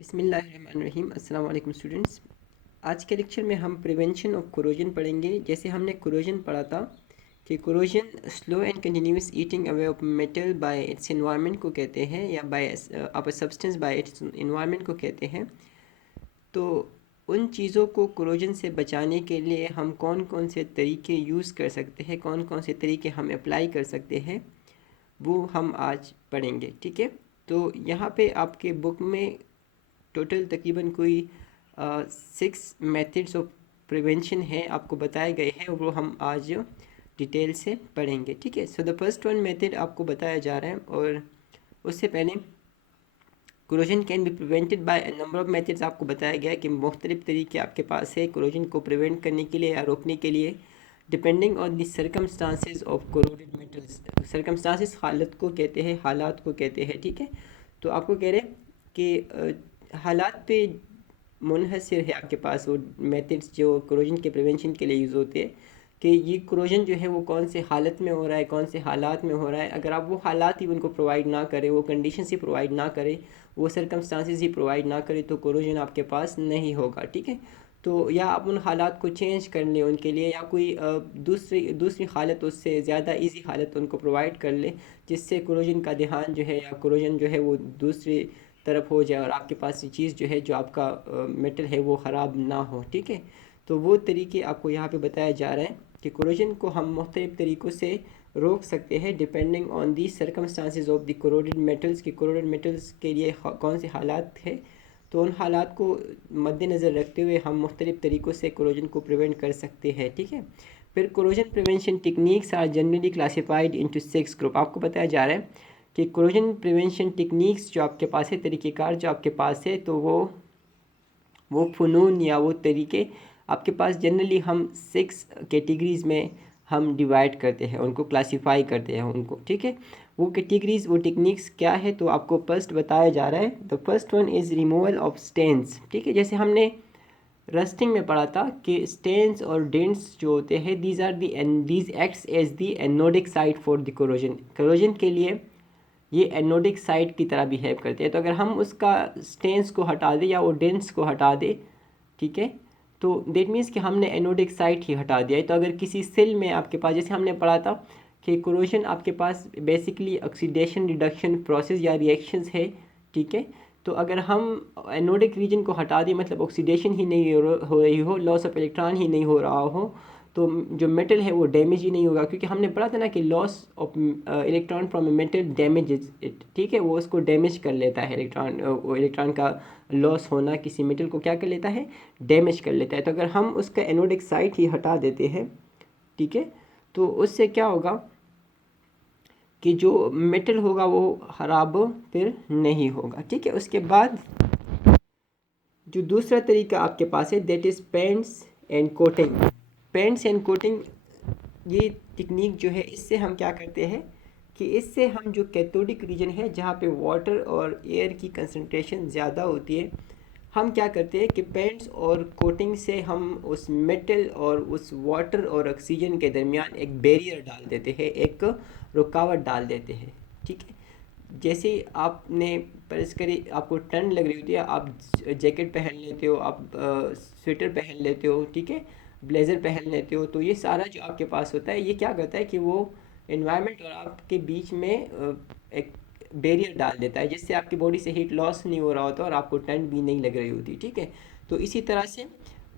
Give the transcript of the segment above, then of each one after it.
बिस्मिल्लाहिर्रहमानिर्रहीम। अस्सलाम वालेकुम स्टूडेंट्स। आज के लेक्चर में हम प्रिवेंशन ऑफ कोरोजन पढ़ेंगे। जैसे हमने कोरोजन पढ़ा था कि corrosion slow and continuous eating away of metal by its environment को कहते हैं, या by of a substance by its environment को कहते हैं। तो उन चीज़ों को कोरोजन से बचाने के लिए हम कौन कौन से तरीके यूज़ कर सकते हैं, कौन कौन से तरीके हम अप्लाई कर सकते हैं, वो हम आज पढ़ेंगे। ठीक है। तो यहाँ पे आपके बुक में टोटल तकरीबन कोई 6 मेथड्स ऑफ प्रिवेंशन है आपको बताए गए हैं, वो हम आज डिटेल से पढ़ेंगे। ठीक है। So the first one method आपको बताया जा रहा है, और उससे पहले corrosion can be prevented by a number of methods आपको बताया गया है कि मुख्तलिफ तरीके आपके पास है कोरोजन को प्रिवेंट करने के लिए या रोकने के लिए, depending on the circumstances of corroded metals. Circumstances हालत को कहते हैं, हालात को कहते हैं। ठीक है। तो आपको कह रहे हैं कि हालात पे मुनहसर है आपके पास वो मेथड्स जो कोरोजन के प्रिवेंशन के लिए यूज़ होते हैं, कि ये कोरोजन जो है वो कौन से हालत में हो रहा है, कौन से हालात में हो रहा है। अगर आप वो हालात ही उनको प्रोवाइड ना करें, वो कंडीशंस ही प्रोवाइड ना करें, वो सर्कमस्टांसिस ही प्रोवाइड ना करें, तो कोरोजन आपके पास नहीं होगा। ठीक है। तो या आप उन हालात को चेंज कर लें उनके लिए, या कोई दूसरी दूसरी हालत उससे ज़्यादा इजी हालत उनको प्रोवाइड कर लें, जिससे कोरोजन का ध्यान जो है या कोरोजन जो है वो दूसरी तरफ हो जाए और आपके पास ये चीज़ जो है जो आपका मेटल है वो ख़राब ना हो। ठीक है। तो वो तरीके आपको यहाँ पे बताया जा रहा है कि कोरोजन को हम मुख्तलिफ तरीक़ों से रोक सकते हैं, depending on the circumstances of the corroded metals. की कोरोडेड मेटल्स के लिए कौन से हालात है, तो उन हालात को मद्देनज़र रखते हुए हम मुख्तलिफ तरीक़ों से कोरोजन को प्रिवेंट कर सकते हैं। ठीक है। फिर corrosion prevention techniques are generally classified into 6 group. आपको बताया जा रहा है कि कोरोजन प्रिवेंशन टेक्निक्स जो आपके पास है, तरीक़ेकार जो आपके पास है, तो वो फ़नून या वो तरीके आपके पास जनरली हम 6 कैटेगरीज़ में हम डिवाइड करते हैं, उनको क्लासीफाई करते हैं उनको। ठीक है। वो कैटेगरीज़, वो टेक्निक्स क्या है, तो आपको फर्स्ट बताया जा रहा है। The first one is removal of stains. ठीक है। जैसे हमने रस्टिंग में पढ़ा था कि स्टेन्स और डेंट्स जो होते हैं, these acts as the anodic site for the corrosion. Corrosion के लिए ये एनोडिक साइट की तरह बिहेव करते हैं। तो अगर हम उसका स्टेन्स को हटा दें या वो डेंट्स को हटा दें, ठीक है, तो देट मीन्स कि हमने एनोडिक साइट ही हटा दिया है। तो अगर किसी सेल में आपके पास, जैसे हमने पढ़ा था कि कोरोजन आपके पास बेसिकली ऑक्सीडेशन रिडक्शन प्रोसेस या रिएक्शंस है। ठीक है। तो अगर हम एनोडिक रीजन को हटा दें, मतलब ऑक्सीडेशन ही नहीं हो रही हो, लॉस ऑफ इलेक्ट्रॉन ही नहीं हो रहा हो, तो जो मेटल है वो डैमेज ही नहीं होगा, क्योंकि हमने पढ़ा था ना कि loss of electron from a metal damages it. ठीक है। वो उसको डैमेज कर लेता है, वो इलेक्ट्रॉन का लॉस होना किसी मेटल को क्या कर लेता है, डैमेज कर लेता है। तो अगर हम उसका एनोडिक साइट ही हटा देते हैं, ठीक है, तो उससे क्या होगा कि जो मेटल होगा वो खराब फिर नहीं होगा। ठीक है। उसके बाद जो दूसरा तरीका आपके पास है, that is paints and coating. Paints and coating, ये टेक्निक जो है, इससे हम क्या करते हैं कि इससे हम जो कैथोडिक रीजन है जहाँ पे वाटर और एयर की कंसंट्रेशन ज़्यादा होती है, हम क्या करते हैं कि पेंट्स और कोटिंग से हम उस मेटल और उस वाटर और ऑक्सीजन के दरमियान एक बैरियर डाल देते हैं, एक रुकावट डाल देते हैं। ठीक है। जैसे आपने पर्स करी, आपको ठंड लग रही होती है, आप जैकेट पहन लेते हो, आप स्वेटर पहन लेते हो, ठीक है, ब्लेज़र पहन लेते हो। तो ये सारा जो आपके पास होता है, ये क्या करता है कि वो इन्वायरमेंट और आपके बीच में एक बैरियर डाल देता है, जिससे आपकी बॉडी से हीट लॉस नहीं हो रहा होता और आपको ठंड भी नहीं लग रही होती। ठीक है। तो इसी तरह से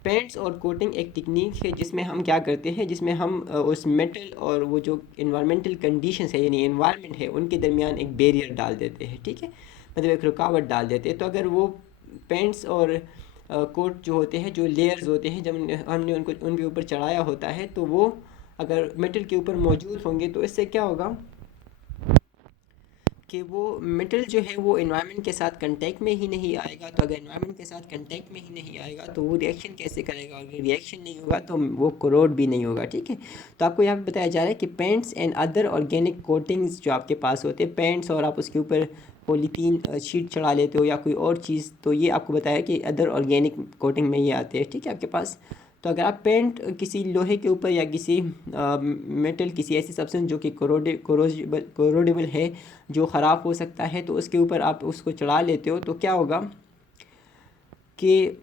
पेंट्स और कोटिंग एक टेक्निक है जिसमें हम क्या करते हैं, जिसमें हम उस मेटल और वो जो इन्वायरमेंटल कंडीशंस है, यानी इन्वायरमेंट है, उनके दरमियान एक बैरियर डाल देते हैं। ठीक है। मतलब एक रुकावट डाल देते हैं। तो अगर वो पेंट्स और कोट जो होते हैं, जो लेयर्स होते हैं, जब हमने उनको उनके ऊपर चढ़ाया होता है, तो वो अगर मेटल के ऊपर मौजूद होंगे, तो इससे क्या होगा कि वो मेटल जो है वो एनवायरनमेंट के साथ कांटेक्ट में ही नहीं आएगा। तो अगर एनवायरनमेंट के साथ कांटेक्ट में ही नहीं आएगा, तो वो रिएक्शन कैसे करेगा, अगर रिएक्शन नहीं होगा तो वो कोरोड भी नहीं होगा। ठीक है। तो आपको यहाँ पे बताया जा रहा है कि paints and other organic coatings जो आपके पास होते हैं, पेंट्स और आप उसके ऊपर पॉलीथीन शीट चढ़ा लेते हो या कोई और चीज़, तो ये आपको बताया कि अदर ऑर्गेनिक कोटिंग में ये आते हैं। ठीक है। आपके पास, तो अगर आप पेंट किसी लोहे के ऊपर या किसी मेटल, किसी ऐसी सब्सटेंस जो कि कोरोडेबल है, जो ख़राब हो सकता है, तो उसके ऊपर आप उसको चढ़ा लेते हो, तो क्या होगा कि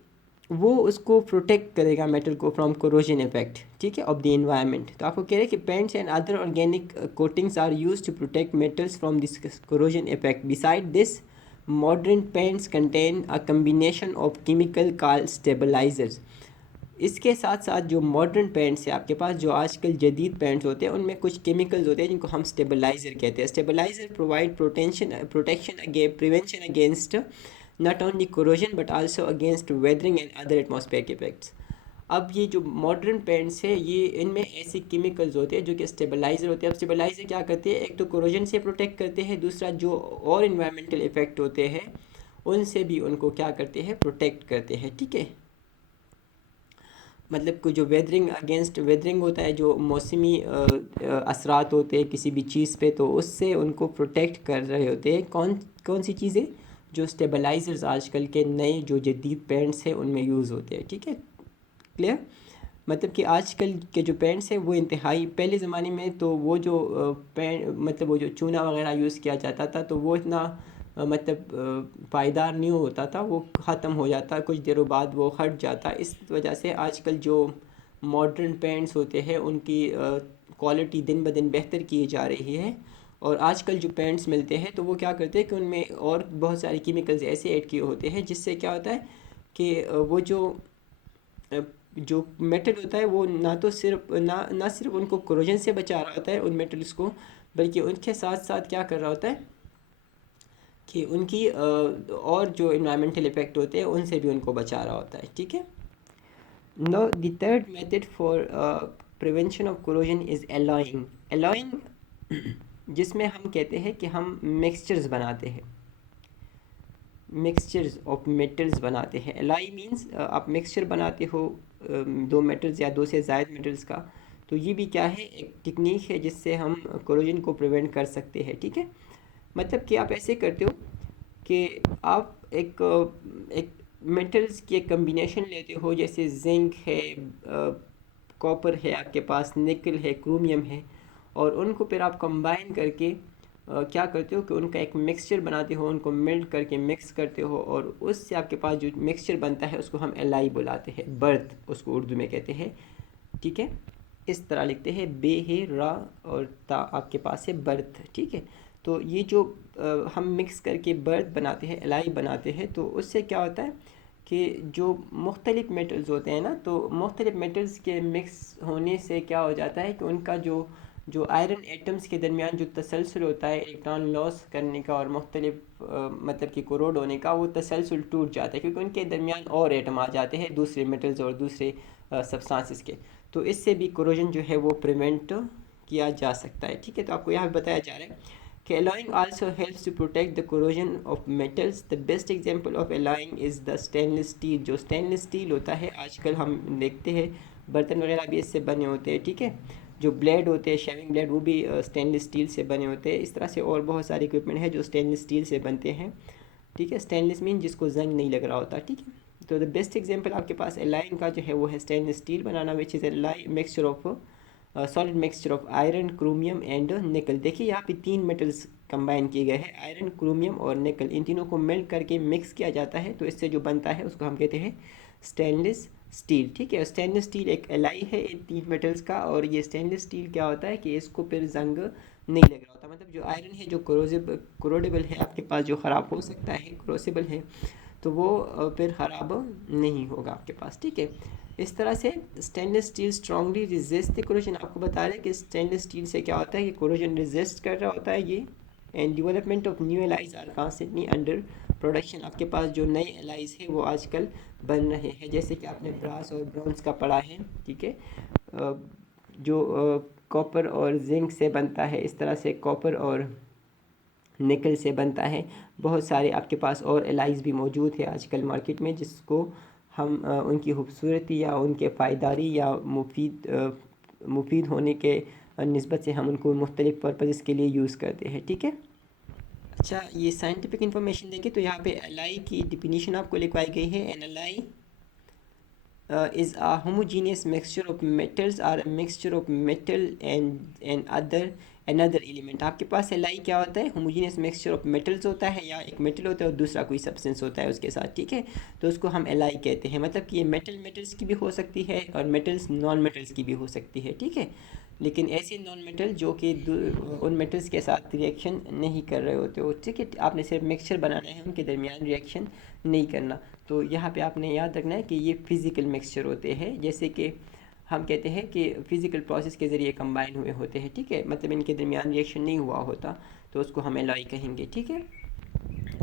वो उसको प्रोटेक्ट करेगा मेटल को फ्रॉम कोरोजन इफेक्ट, ठीक है, ऑफ द एनवायरनमेंट। तो आपको कह रहे हैं कि paints and other organic coatings are use to protect metals from this corrosion effect. Beside this modern paints contain a combination of chemical called stabilisers. इसके साथ साथ जो मॉडर्न पेंट्स है आपके पास, जो आजकल जदीद पेंट्स होते हैं, उनमें कुछ केमिकल्स होते हैं जिनको हम स्टेबलाइज़र कहते हैं। Stabiliser provide protection prevention against not only corrosion but also against weathering and other atmospheric effects. अब ये जो मॉडर्न पेंट्स है, ये इनमें ऐसे केमिकल्स होते हैं जो कि स्टेबलाइज़र होते हैं। अब स्टेबलाइज़र क्या करते हैं, एक तो कोरोजन से प्रोटेक्ट करते हैं, दूसरा जो और इन्वायरमेंटल इफेक्ट होते हैं उनसे भी उनको क्या करते हैं, प्रोटेक्ट करते हैं, ठीक है। मतलब कि जो वेदरिंग अगेंस्ट वेदरिंग होता है, जो मौसमी असरात होते हैं किसी भी चीज़ पे, तो उससे उनको प्रोटेक्ट कर रहे होते हैं। कौन कौन सी चीज़ें, जो स्टेबलाइजर्स आजकल के नए जो जदीद पेंट्स हैं उनमें यूज़ होते हैं, ठीक है, क्लियर। मतलब कि आजकल के जो पेंट्स हैं वो इंतहाई, पहले ज़माने में तो वो जो पेंट मतलब वो जो चूना वगैरह यूज़ किया जाता था तो वो इतना पायदार नहीं होता था, वो ख़त्म हो जाता, कुछ देरों बाद वो हट जाता। इस वजह से आजकल जो मॉडर्न पेंट्स होते हैं उनकी क्वालिटी दिन ब दिन बेहतर की जा रही है। और आजकल जो पेंट्स मिलते हैं तो वो क्या करते हैं कि उनमें और बहुत सारे केमिकल्स ऐसे ऐड किए होते हैं जिससे क्या होता है कि वो अ, जो मेटल होता है वो ना तो सिर्फ ना सिर्फ उनको कोरोजन से बचा रहा होता है उन मेटल्स को, बल्कि उनके साथ साथ क्या कर रहा होता है कि उनकी और जो इन्वायरमेंटल इफेक्ट होते हैं उनसे भी उनको बचा रहा होता है, ठीक है। Know the third method for prevention of corrosion is alloying. Alloying जिसमें हम कहते हैं कि हम मिक्सचर्स बनाते हैं, मिक्सचर्स ऑफ मेटल्स बनाते हैं। एलॉय मींस आप मिक्सचर बनाते हो दो मेटल्स या दो से ज़ायद मेटल्स का। तो ये भी क्या है, एक टेक्निक है जिससे हम कोरोजन को प्रिवेंट कर सकते हैं, ठीक है। मतलब कि आप ऐसे करते हो कि आप एक मेटल्स की एक कम्बिनेशन लेते हो, जैसे जिंक है, कॉपर है आपके पास, निकल है, क्रोमियम है, और उनको फिर आप कंबाइन करके क्या करते हो कि उनका एक मिक्सचर बनाते हो, उनको मेल्ट करके मिक्स करते हो, और उससे आपके पास जो मिक्सचर बनता है उसको हम एलाई बुलाते हैं, बर्थ उसको उर्दू में कहते हैं, ठीक है। इस तरह लिखते हैं, बे है रा और ता आपके पास है बर्थ, ठीक है। तो ये जो हम मिक्स करके बर्थ बनाते हैं, एलाई बनाते हैं, तो उससे क्या होता है कि जो मुख्तलिफ़ मेटल्स होते हैं ना, तो मुख्तलिफ़ मेटल्स के मिक्स होने से क्या हो जाता है कि उनका जो जो आयरन एटम्स के दरमियान जो तसलसल होता है इलेक्ट्रॉन लॉस करने का और मुख्तलिफ मतलब कि कोरोड होने का, वो तसलसल टूट जाता है क्योंकि उनके दरमियान और एटम आ जाते हैं दूसरे मेटल्स और दूसरे सब्सटेंसेस के। तो इससे भी कोरोजन जो है वो प्रिवेंट किया जा सकता है, ठीक है। तो आपको यहाँ बताया जा रहा है कि alloying also helps to protect the corrosion of metals. The best example of alloying is the stainless steel। जो stainless steel होता है आजकल हम देखते हैं बर्तन वगैरह भी इससे बने होते हैं, ठीक है। जो ब्लेड होते हैं, शेविंग ब्लेड, वो भी स्टेनलेस स्टील से बने होते हैं। इस तरह से और बहुत सारे इक्विपमेंट है जो स्टेनलेस स्टील से बनते हैं, ठीक है। स्टेनलेस मीन जिसको जंग नहीं लग रहा होता, ठीक है। तो द बेस्ट एग्जांपल आपके पास एलाइन का जो है वो है stainless steel banana, which is ally mixture of solid mixture of iron, chromium and निकल। देखिए यहाँ पे तीन मेटल्स कंबाइन किए गए हैं, आयरन, क्रोमियम और निकल। इन तीनों को मेल्ट करके मिक्स किया जाता है, तो इससे जो बनता है उसको हम कहते हैं स्टेनलेस स्टील, ठीक है। स्टेनलेस स्टील एक एलाई है इन तीन मेटल्स का, और ये स्टेनलेस स्टील क्या होता है कि इसको फिर जंग नहीं लग रहा होता। मतलब जो आयरन है जो कोरोडेबल है आपके पास, जो ख़राब हो सकता है, क्रोसिबल है, तो वो फिर ख़राब नहीं होगा आपके पास, ठीक है। इस तरह से stainless steel strongly resist the corrosion. आपको बता रहे हैं कि स्टेनलेस स्टील से क्या होता है कि कोरोजन रेजिस्ट कर रहा होता है ये। And development of new alloys are constantly under production. आपके पास जो नए एलाइज है वो आजकल बन रहे हैं, जैसे कि आपने ब्रास और ब्रॉन्ज का पढ़ा है, ठीक है। जो कॉपर और जिंक से बनता है, इस तरह से कॉपर और निकल से बनता है। बहुत सारे आपके पास और एलाइज भी मौजूद है आजकल मार्केट में, जिसको हम उनकी खूबसूरती या उनके फ़ायदारी या मुफीद होने के निस्बत से हम उनको मुख्तलिफ़ पर्पज़ के लिए यूज़ करते हैं, ठीक है। अच्छा, ये साइंटिफिक इन्फॉर्मेशन देखें तो यहाँ पे एलाई की डिफिनीशन आपको लिखवाई गई है। N ally is a homogeneous mixture of metals or a mixture of metal and other another element. आपके पास Li क्या होता है, होमोजीनियस मिक्सचर ऑफ मेटल्स होता है, या एक मेटल होता है और दूसरा कोई सब्सटेंस होता है उसके साथ, ठीक है। तो उसको हम Li कहते हैं, मतलब कि ये मेटल्स की भी हो सकती है और मेटल्स नॉन मेटल्स की भी हो सकती है, ठीक है। लेकिन ऐसे नॉन मेटल जो कि उन मेटल्स के साथ रिएक्शन नहीं कर रहे होते हो, ठीक है। आपने सिर्फ मिक्सचर बनाना है, उनके दरमियान रिएक्शन नहीं करना। तो यहाँ पे आपने याद रखना है कि ये फिज़िकल मिक्सचर होते हैं, जैसे कि हम कहते हैं कि फिज़िकल प्रोसेस के ज़रिए कंबाइन हुए होते हैं, ठीक है। मतलब इनके दरमियान रिएक्शन नहीं हुआ होता, तो उसको हम एलॉय कहेंगे, ठीक है।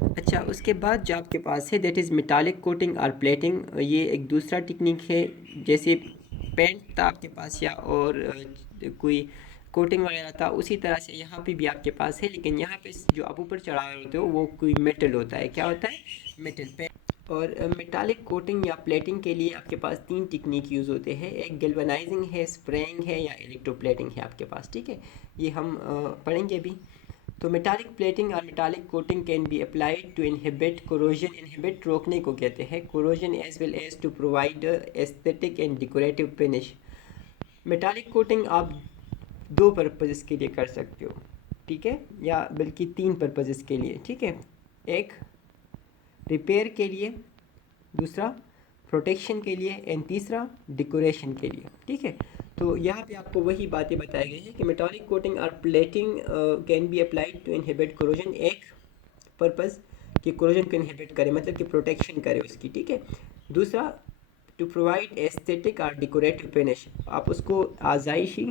अच्छा, उसके बाद जो आपके पास है दैट इज़ मेटालिक कोटिंग और प्लेटिंग, ये एक दूसरा टेक्निक है। जैसे पेंट था आपके पास या और कोई कोटिंग वगैरह था, उसी तरह से यहाँ पे भी आपके पास है, लेकिन यहाँ पे जो आप ऊपर चढ़ा रहे होते हो वो कोई मेटल होता है। क्या होता है, मेटल। और मेटालिक कोटिंग या प्लेटिंग के लिए आपके पास तीन टेक्निक यूज़ होते हैं। एक गैल्वेनाइजिंग है, स्प्रेइंग है, या इलेक्ट्रोप्लेटिंग है आपके पास, ठीक है। ये हम पढ़ेंगे अभी। तो मेटालिक प्लेटिंग और metallic coating can be applied to inhibit corrosion. Inhibit रोकने को कहते हैं, corrosion as well as to provide aesthetic and decorative finish. Metallic coating आप दो पर्पज़ के लिए कर सकते हो, ठीक है, या बल्कि तीन पर्पज़ के लिए, ठीक है। एक रिपेयर के लिए, दूसरा प्रोटेक्शन के लिए, एंड तीसरा डेकोरेशन के लिए, ठीक है। तो यहाँ पे आपको वही बातें बताई गई हैं कि मेटालिक कोटिंग और plating can be applied to inhibit corrosion. एक पर्पस कि कोरोजन को इनहिबिट करे, मतलब कि प्रोटेक्शन करे उसकी, ठीक है। दूसरा, टू प्रोवाइड एस्थेटिक और डेकोरेटिव फिनिश, आप उसको आजाइशी,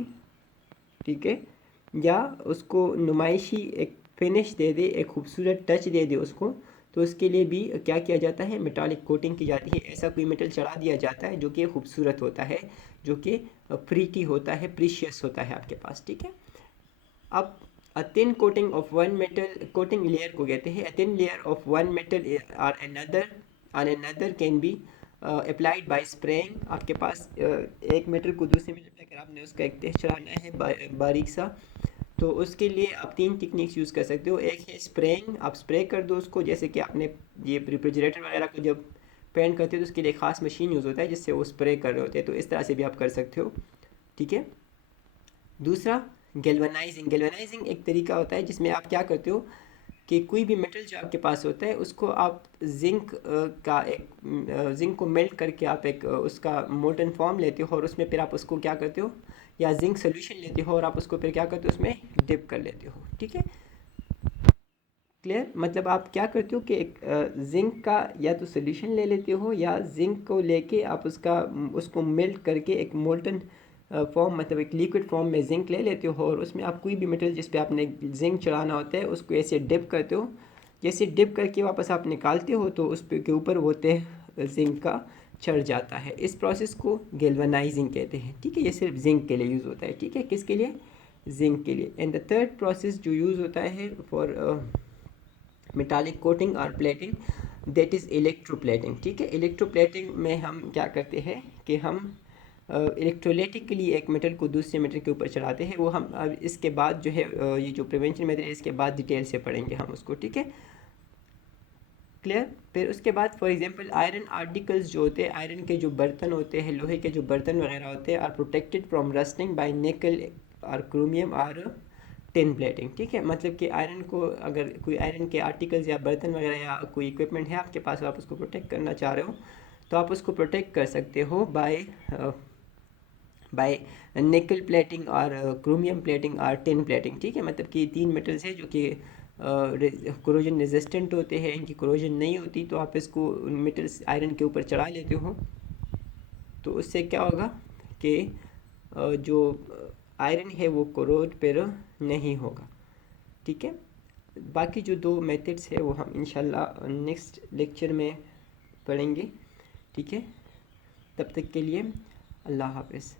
ठीक है, या उसको नुमाइशी एक फिनिश दे दे, एक खूबसूरत टच दे दे उसको। तो उसके लिए भी क्या किया जाता है, मेटालिक कोटिंग की जाती है। ऐसा कोई मेटल चढ़ा दिया जाता है जो कि खूबसूरत होता है, जो कि प्रीटी होता है, प्रीशियस होता है आपके पास, ठीक है। अब a thin coating of one metal, coating layer को कहते हैं। A thin layer of one metal और another can be applied by spraying. आपके पास एक मेटल को दूसरे मेटल पे अगर आपने उसका एक टेस्ट चढ़ाना है बारीक सा, तो उसके लिए आप तीन टेक्निक्स यूज़ कर सकते हो। एक है स्प्रेइंग, आप स्प्रे कर दो उसको, जैसे कि आपने ये रेफ्रिजरेटर वगैरह को जब पेंट करते हो तो उसके लिए ख़ास मशीन यूज़ होता है जिससे वो स्प्रे कर रहे होते हैं, तो इस तरह से भी आप कर सकते हो, ठीक है। दूसरा, गैल्वेनाइजिंग। गैल्वेनाइजिंग एक तरीका होता है जिसमें आप क्या करते हो कि कोई भी मेटल जो आपके पास होता है उसको आप जिंक को मेल्ट करके आप एक उसका मोल्टन फॉर्म लेते हो, और उसमें फिर आप उसको क्या करते हो, या जिंक सोल्यूशन लेते हो और आप उसको फिर क्या करते हो, उसमें डिप कर लेते हो, ठीक है। क्लियर, मतलब आप क्या करते हो कि एक जिंक का या तो सोल्यूशन ले लेते हो, या जिंक को लेके आप उसको मेल्ट करके एक मोल्टन फॉर्म, मतलब एक लिक्विड फॉर्म में जिंक ले लेते हो, और उसमें आप कोई भी मटेरियल जिस पे आपने जिंक चढ़ाना होता है उसको ऐसे डिप करते हो। जैसे डिप करके वापस आप निकालते हो तो उस पे के ऊपर वो तह जिंक का चढ़ जाता है। इस प्रोसेस को गैल्वेनाइजिंग कहते हैं, ठीक है। ये सिर्फ जिंक के लिए यूज़ होता है, ठीक है। किसके लिए, जिंक के लिए। एंड द थर्ड प्रोसेस जो यूज़ होता है फॉर मेटालिक कोटिंग और प्लेटिंग, दैट इज़ इलेक्ट्रोप्लेटिंग, ठीक है। इलेक्ट्रोप्लेटिंग में हम क्या करते हैं कि हम इलेक्ट्रोलाइटिकली एक मेटल को दूसरे मेटल के ऊपर चढ़ाते हैं। वो हम अब इसके बाद जो है ये जो प्रिवेंशन मेथड है इसके बाद डिटेल से पढ़ेंगे हम उसको, ठीक है। क्लियर। फिर उसके बाद फॉर एग्जांपल आयरन आर्टिकल्स जो होते हैं, आयरन के जो बर्तन होते हैं, लोहे के जो बर्तन वगैरह होते हैं, are protected from rusting by nickel और क्रोमियम और टिन प्लेटिंग, ठीक है। मतलब कि आयरन को, अगर कोई आयरन के आर्टिकल्स या बर्तन वगैरह या कोई इक्विपमेंट है आपके पास और आप उसको प्रोटेक्ट करना चाह रहे हो, तो आप उसको प्रोटेक्ट कर सकते हो बाय बाय निकल प्लेटिंग और क्रोमियम प्लेटिंग और टिन प्लेटिंग, ठीक है। मतलब कि तीन मेटल्स हैं जो कि कोरोजन रेजिस्टेंट होते हैं, इनकी कोरोजन नहीं होती, तो आप इसको मेटल्स आयरन के ऊपर चढ़ा लेते हो, तो उससे क्या होगा कि जो आयरन है वो कोरोड पर नहीं होगा, ठीक है। बाकी जो दो मेथड्स है वो हम इंशाल्लाह नेक्स्ट लेक्चर में पढ़ेंगे, ठीक है। तब तक के लिए अल्लाह हाफ़िज़।